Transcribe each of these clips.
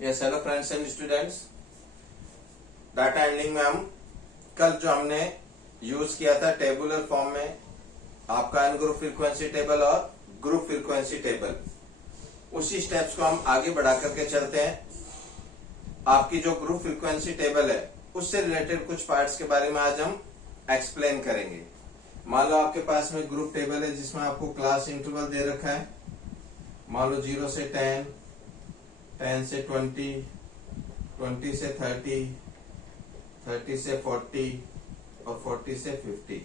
Yes hello friends and students. Data handling में हम कल जो हमने यूज किया था टेबुलर फॉर्म में आपका अनग्रुप फ्रीक्वेंसी टेबल और ग्रुप फ्रीक्वेंसी टेबल, उसी स्टेप्स को हम आगे बढ़ा करके चलते हैं। आपकी जो ग्रुप फ्रीक्वेंसी टेबल है उससे रिलेटेड कुछ पार्ट्स के बारे में आज हम एक्सप्लेन करेंगे। मान लो आपके पास में ग्रुप टेबल है जिसमें आपको क्लास इंटरवल दे रखा है। मान लो 0 से 10, 10 से 20, 20 से 30, 30 से 40 और 40 से 50।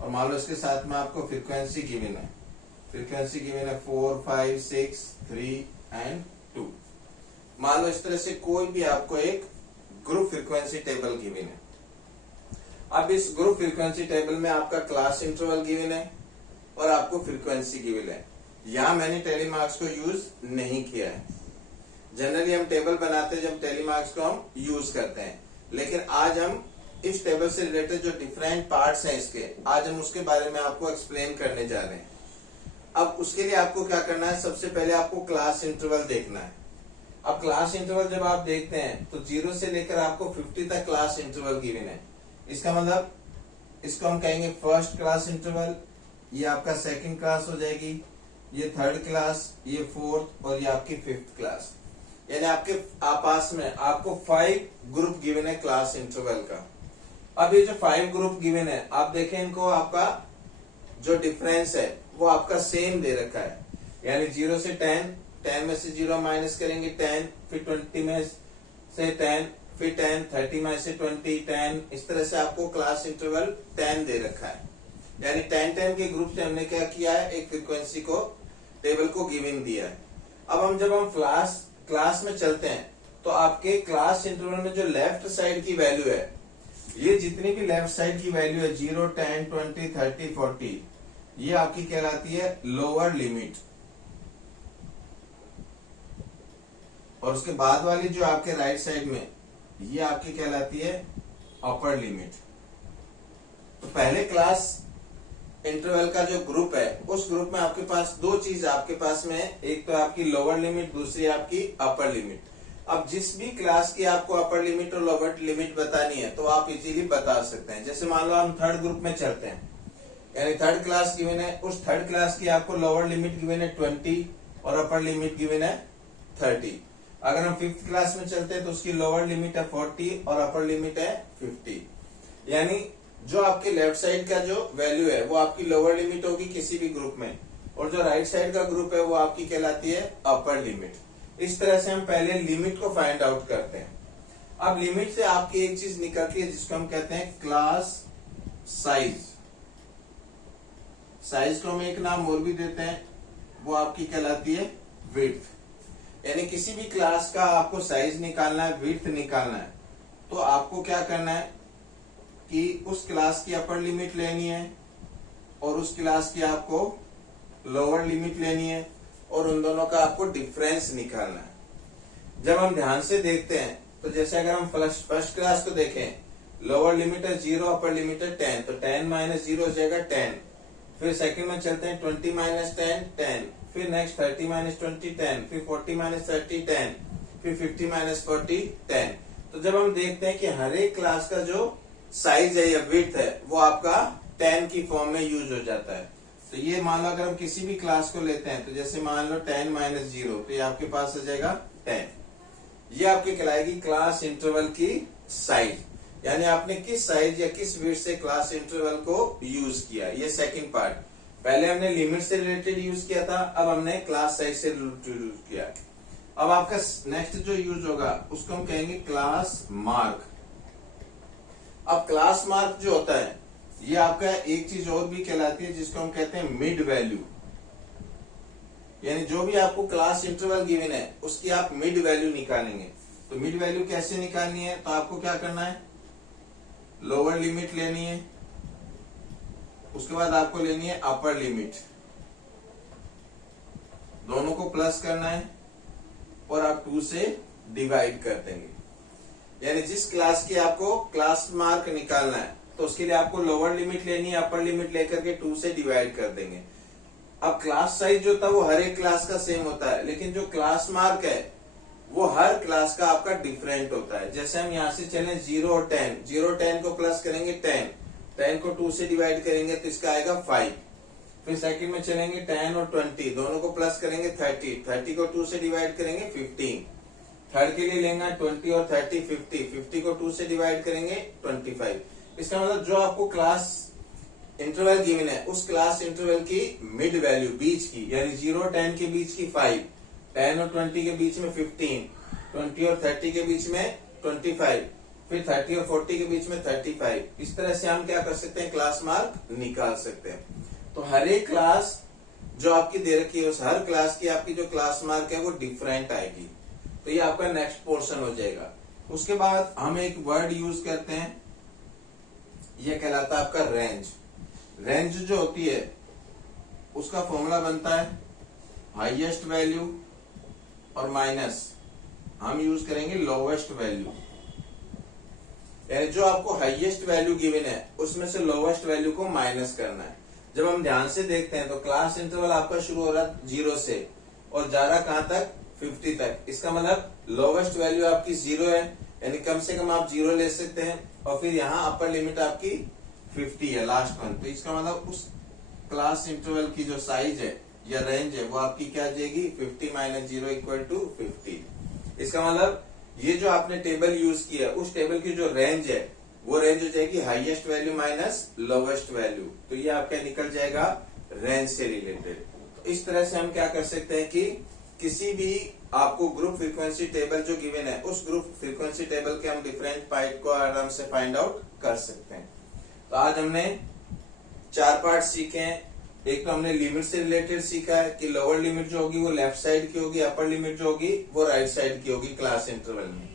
और मान लो इसके साथ में आपको फ्रीक्वेंसी गिवन है। फ्रीक्वेंसी गिवन है 4, 5, 6, 3 एंड 2। मान लो इस तरह से कोई भी आपको एक ग्रुप फ्रीक्वेंसी टेबल गिवन है। अब इस ग्रुप फ्रीक्वेंसी टेबल में आपका क्लास इंटरवल गिवन है और आपको फ्रीक्वेंसी गिवन है। यहां मैंने टेलीमार्क्स को यूज नहीं किया है। जनरली हम टेबल बनाते हैं जब टेलीमार्क्स को हम यूज करते हैं, लेकिन आज हम इस टेबल से रिलेटेड जो डिफरेंट पार्ट्स हैं इसके, आज हम उसके बारे में आपको एक्सप्लेन करने जा रहे हैं। अब उसके लिए आपको क्या करना है, सबसे पहले आपको क्लास इंटरवल देखना है। अब क्लास इंटरवल जब आप देखते हैं तो 0 से लेकर आपको 50 तक क्लास इंटरवल गिवन है। इसका मतलब इसको हम कहेंगे फर्स्ट क्लास इंटरवल, ये आपका सेकंड क्लास हो जाएगी, ये थर्ड क्लास, ये फोर्थ और ये आपकी फिफ्थ क्लास। यानी आपके आपस में आपको 5 ग्रुप गिवन है क्लास इंटरवल का। अब ये जो 5 ग्रुप गिवन है, आप देखें इनको, आपका जो डिफरेंस है वो आपका सेम दे रखा है। यानी 0 से 10, 10 में से 0 माइनस करेंगे 10, फिर 20 में से 10, फिर 10, 30 में से 20, 10। इस तरह से आपको क्लास इंटरवल 10 दे रखा है। यानी 10-10 के ग्रुप से हमने क्या किया है, एक फ्रीक्वेंसी को टेबल को गिवन दिया है। अब जब हम क्लास में चलते हैं तो आपके क्लास इंटरवल में जो लेफ्ट साइड की वैल्यू है, ये जितनी भी लेफ्ट साइड की वैल्यू है 0, 10, 20, 30, 40, ये आपकी कहलाती है लोअर लिमिट। और उसके बाद वाली जो आपके राइट साइड में, ये आपकी कहलाती है अपर लिमिट। तो पहले क्लास इंटरवल का जो ग्रुप है, उस ग्रुप में आपके पास दो चीज आपके पास में है, एक तो आपकी लोअर लिमिट, दूसरी आपकी अपर लिमिट। अब जिस भी क्लास की आपको अपर लिमिट और लोअर लिमिट बतानी है तो आप इजीली बता सकते हैं। जैसे मान लो हम थर्ड ग्रुप में चलते हैं, यानी थर्ड क्लास गिवन है, उस थर्ड क्लास की आपको लोअर लिमिट गिवन है 20 और अपर लिमिट गिवन है 30। अगर हम फिफ्थ क्लास में चलते हैं तो उसकी लोअर लिमिट है 40 और अपर लिमिट है 50। यानी जो आपके लेफ्ट साइड का जो वैल्यू है वो आपकी लोअर लिमिट होगी किसी भी ग्रुप में, और जो राइट साइड का ग्रुप है वो आपकी कहलाती है अपर लिमिट। इस तरह से हम पहले लिमिट को फाइंड आउट करते हैं। अब लिमिट से आपकी एक चीज निकलती है जिसको हम कहते हैं क्लास साइज। साइज को हम एक नाम और भी देते हैं, वो आपकी कहलाती है विड्थ। यानी किसी भी क्लास का आपको साइज निकालना है, विड्थ निकालना है, तो आपको क्या करना है कि उस क्लास की अपर लिमिट लेनी है और उस क्लास की आपको लोअर लिमिट लेनी है और उन दोनों का आपको डिफरेंस निकालना है। जब हम ध्यान से देखते हैं तो जैसे अगर हम फर्स्ट क्लास को देखें, लोअर लिमिट है 0, अपर लिमिट है 10, तो 10 माइनस 0 हो जाएगा 10। फिर सेकंड में चलते हैं 20 माइनस 10, 10। फिर नेक्स्ट 30 माइनस 20, 10। फिर 40 माइनस 30, 10। फिर 50 माइनस 40, 10। तो जब हम देखते हैं कि हर एक क्लास का जो साइज है या विड्थ है वो आपका 10 की फॉर्म में यूज हो जाता है। तो ये मान लो अगर हम किसी भी क्लास को लेते हैं तो जैसे मान लो 10 माइनस 0, तो ये आपके पास आ जाएगा 10। ये आपकी कहलाएगी क्लास इंटरवल की साइज। यानी आपने किस साइज या किस विड्थ से क्लास इंटरवल को यूज किया। ये सेकंड पार्ट। पहले हमने लिमिट से रिलेटेड यूज किया था, अब हमने क्लास साइज से रिलेटेड यूज किया। अब आपका नेक्स्ट जो यूज होगा उसको हम कहेंगे क्लास मार्क। अब क्लास मार्क जो होता है ये आपका एक चीज और भी कहलाती है जिसको हम कहते हैं मिड वैल्यू। यानी जो भी आपको क्लास इंटरवल गिवन है उसकी आप मिड वैल्यू निकालेंगे। तो मिड वैल्यू कैसे निकालनी है, तो आपको क्या करना है, लोअर लिमिट लेनी है, उसके बाद आपको लेनी है अपर लिमिट, दोनों को प्लस करना है और आप 2 से डिवाइड कर देंगे। यानी जिस क्लास की आपको क्लास मार्क निकालना है तो उसके लिए आपको लोअर लिमिट लेनी है, अपर लिमिट लेकर के 2 से डिवाइड कर देंगे। अब क्लास साइज जो था वो हर एक क्लास का सेम होता है, लेकिन जो क्लास मार्क है वो हर क्लास का आपका डिफरेंट होता है। जैसे हम यहाँ से चले 0 और 10, 0 और 10 को प्लस करेंगे 10, 10 को 2 से डिवाइड करेंगे तो इसका आएगा 5। फिर सेकंड में चलेंगे 10 और 20, दोनों को प्लस करेंगे 30, 30 को 2 से डिवाइड करेंगे 15। थर्ड के लिए लेंगे 20 और 30 50, 50 को 2 से डिवाइड करेंगे 25। इसका मतलब जो आपको क्लास इंटरवल गिवन है उस क्लास इंटरवल की मिड वैल्यू बीच की, यानी 0 और 10 के बीच की 5, 10 और 20 के बीच में 15, 20 और 30 के बीच में 25, फिर 30 और 40 के बीच में 35। इस तरह से हम क्या कर सकते हैं, क्लास मार्क निकाल सकते हैं। तो हर एक क्लास जो आपकी दे रखी है उस हर क्लास की आपकी जो क्लास मार्क है वो डिफरेंट आएगी। तो ये आपका नेक्स्ट पोर्शन हो जाएगा। उसके बाद हम एक वर्ड यूज करते हैं, ये कहलाता है आपका रेंज। रेंज जो होती है उसका फॉर्मूला बनता है हाईएस्ट वैल्यू और माइनस हम यूज करेंगे लोवेस्ट वैल्यू। यानी जो आपको हाईएस्ट वैल्यू गिवन है उसमें से लोवेस्ट वैल्यू को माइनस करना है। जब हम ध्यान से देखते हैं तो क्लास इंटरवल आपका शुरू हो रहा है 0 से और जा रहा कहां तक, 50 तक। इसका मतलब लोवेस्ट वैल्यू आपकी 0 है, यानी कम से कम आप 0 ले सकते हैं। और फिर यहाँ अपर लिमिट आपकी 50 है लास्ट वन। तो इसका मतलब उस क्लास इंटरवल की जो साइज है या रेंज है वो आपकी क्या आ जाएगी, 50 माइनस 0 इक्वल टू 50। इसका मतलब ये जो आपने टेबल यूज किया उस टेबल की जो रेंज है वो रेंज हो जाएगी highest value minus lowest value. तो ये आपका निकल जाएगा रेंज से रिलेटेड। तो इस तरह से हम क्या कर सकते हैं कि किसी भी आपको ग्रुप फ्रीक्वेंसी टेबल जो गिवन है उस ग्रुप फ्रीक्वेंसी टेबल के हम डिफरेंट पार्ट को आराम से फाइंड आउट कर सकते हैं। तो आज हमने 4 पार्ट सीखे हैं। एक तो हमने लिमिट से रिलेटेड सीखा है कि लोअर लिमिट जो होगी वो लेफ्ट साइड की होगी, अपर लिमिट जो होगी वो राइट साइड की होगी क्लास इंटरवल में।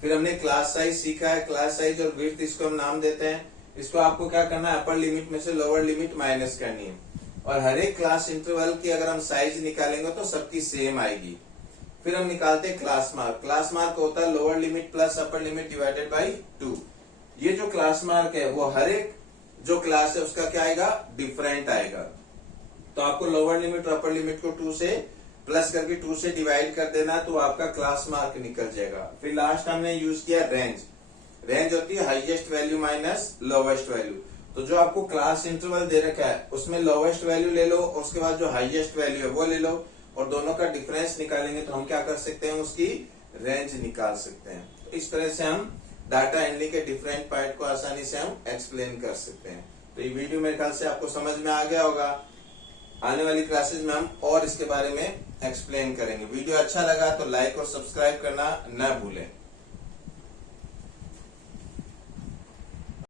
फिर हमने क्लास साइज सीखा है, क्लास साइज और विड्थ इसको हम नाम देते हैं। इसको आपको क्या करना है, अपर लिमिट में से लोअर लिमिट माइनस करनी है। और हर एक क्लास इंटरवल की अगर हम साइज निकालेंगे तो सबकी सेम आएगी। फिर हम निकालते हैं क्लास मार्क। क्लास मार्क होता है lower limit plus upper limit divided by 2। ये जो क्लास मार्क है वो हर एक जो क्लास है उसका क्या आएगा, डिफरेंट आएगा। तो आपको लोअर लिमिट और अपर लिमिट को 2 से प्लस करके 2 से डिवाइड कर देना तो आपका क्लास मार्क निकल जाएगा। फिर लास्ट हमने यूज किया रेंज। रेंज होती है highest value minus lowest value. तो जो आपको क्लास इंटरवल दे रखा है उसमें लोवेस्ट वैल्यू ले लो, उसके बाद जो हाईएस्ट वैल्यू है वो ले लो और दोनों का डिफरेंस निकालेंगे तो हम क्या कर सकते हैं, उसकी रेंज निकाल सकते हैं। तो इस तरह से हम डाटा हैंडलिंग के डिफरेंट पार्ट को आसानी से हम एक्सप्लेन कर सकते हैं। तो ये वीडियो मेरे ख्याल से आपको समझ में आ गया होगा। आने वाली क्लासेस में हम और इसके बारे में एक्सप्लेन करेंगे। वीडियो अच्छा लगा तो लाइक और सब्सक्राइब करना न भूलें।